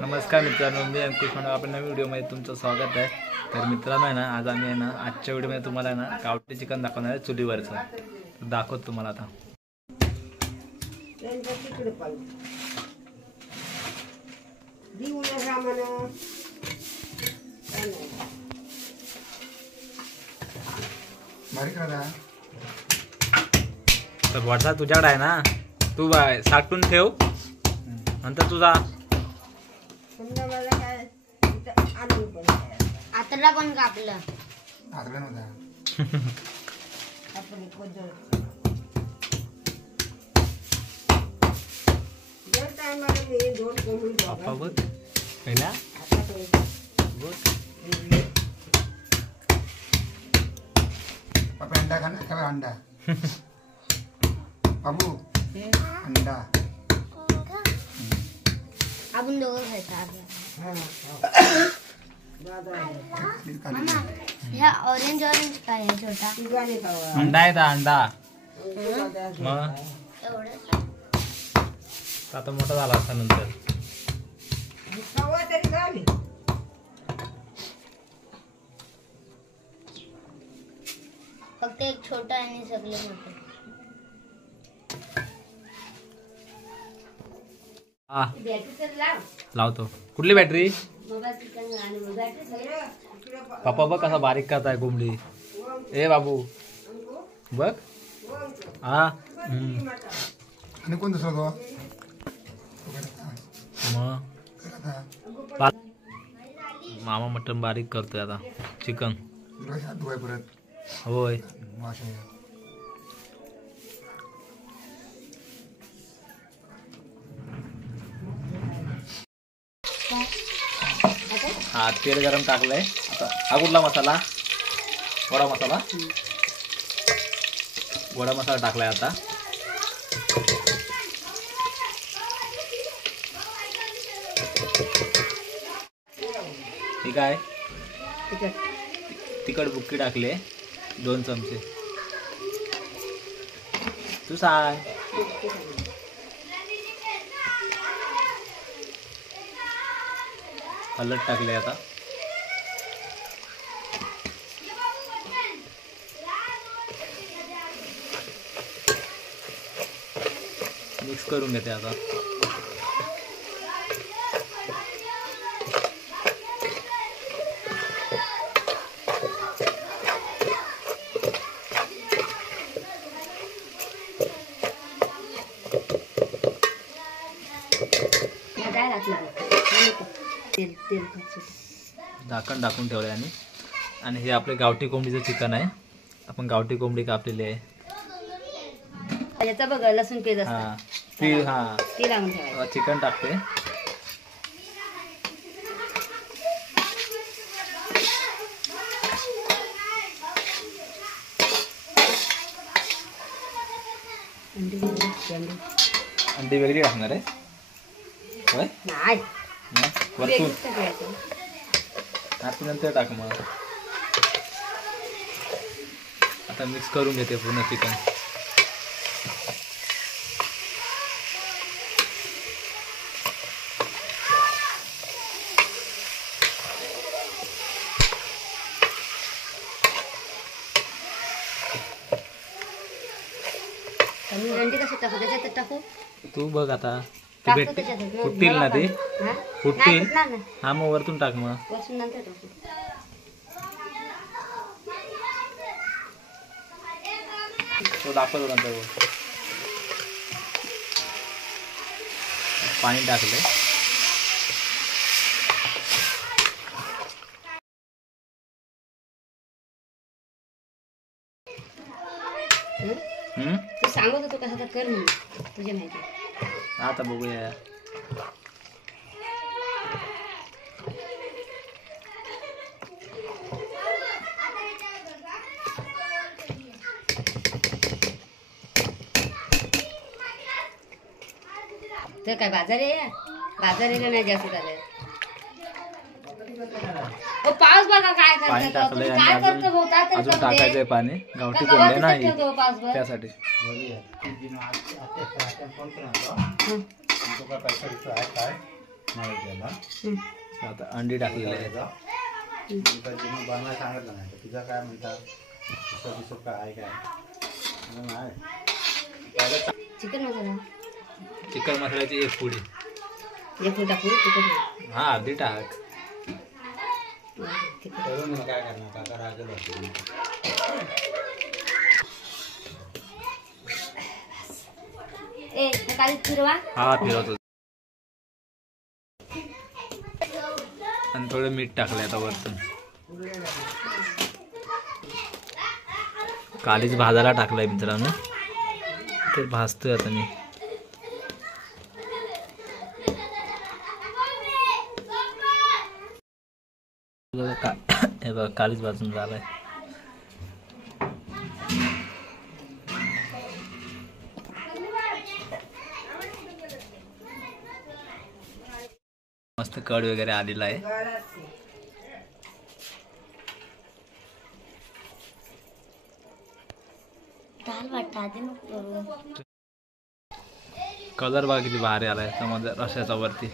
नमस्कार मित्रांनो, मी अंकुश म्हणून आपण नवीन व्हिडिओमध्ये तुमचं स्वागत आहे। तर मित्रांनो आहे ना, आज आम्ही आहे ना आजच्या व्हिडिओमध्ये तुम्हाला ना गावठी चिकन दाखवणार आहे चुलीवरचं। दाखवतो तुम्हाला आता। तर वरचा तुझ्याकडे आहे ना, तू बाय साठून ठेव नंतर तुझा आतला पण कापलं आतला नव्हता पप्पा बघ पहिला बघ पप्पा अंडा खाना खावे अंडा बाबू अंडा आपण दोघं खायचं ह्या ऑरेंज काय आहे छोटा अंडा आहे अंडा मग एवढं आता मोठा झाला असता नंतर फक्त एक छोटा आणि सगळे मोठे हा लावतो। कुठली बॅटरी पप्पा बघ कसा बारीक करताय कोंबडी। ए बाबू बघ हा आणि कोण दुसरा तो मग मामा मटण बारीक करतोय आता चिकन धुवाय परत होय। वाश आहे हा तेल गरम टाकलंय आता। हा कुठला मसाला वडा मसाला टाकलाय आता। ठीक आहे तिखट बुक्की टाकले 2 चमचे तू सांग। हळद टाकले आता। मिक्स करून घेते आता। झाकण टाकून ठेवलंय आणि हे आपले गावठी कोंबडीचं चिकन आहे। आपण गावठी कोंबडी कापलेली आहे। याचा बघ लसूण पेज हा ती हा ती लावून ठेवायची। चिकन टाकते अंडी वेगळी टाकणार आहे होय नाही वरतून आता नंतर टाक। मग आता मिक्स करून घेते पूर्ण चिकन। अंडी कशी टाकू त्याच्यात टाकू तू बघ आता भेटते फुटतील ना ते फुटतील हा मग वरतून टाक। मग वरतून नंतर टाकू तो दाखवतो नंतर। पाणी टाकले तू सांगत होतो कसं कर म्हणून तुझ्या माहिती आता बघूया। तर काय बाजारेला नाही जास्त झालं। पाऊस बघा काय पाणी करतो टाकलंय काय करतो भाऊ अजून टाकायचंय पाणी गावठी कोंबड्या नाही त्यासाठी। आता अंडी टाकलेली आहे. बनवायला सांगितलं नाही तुझा काय म्हणता काय काय चिकन मसाला चिकन मसाल्याची एक पुडी. एक फूट टाकू तिखट हा अर्धी टाक. करून काय करणार काका रागेल वाटतं. ए काही फिरवा हा फिरवतो. आणि थोडं मीठ टाकलंय आता वरतून. कालीच भाजायला टाकलाय मित्रांनो. ते भाजतोय आता मी. हे बघा कालीच भाजून झालाय. मस्त कड वगैरे आलेला आहे. दाल वाटा आधी नको कलर बघा किती भारी आलाय समजा रश्याचा वरती.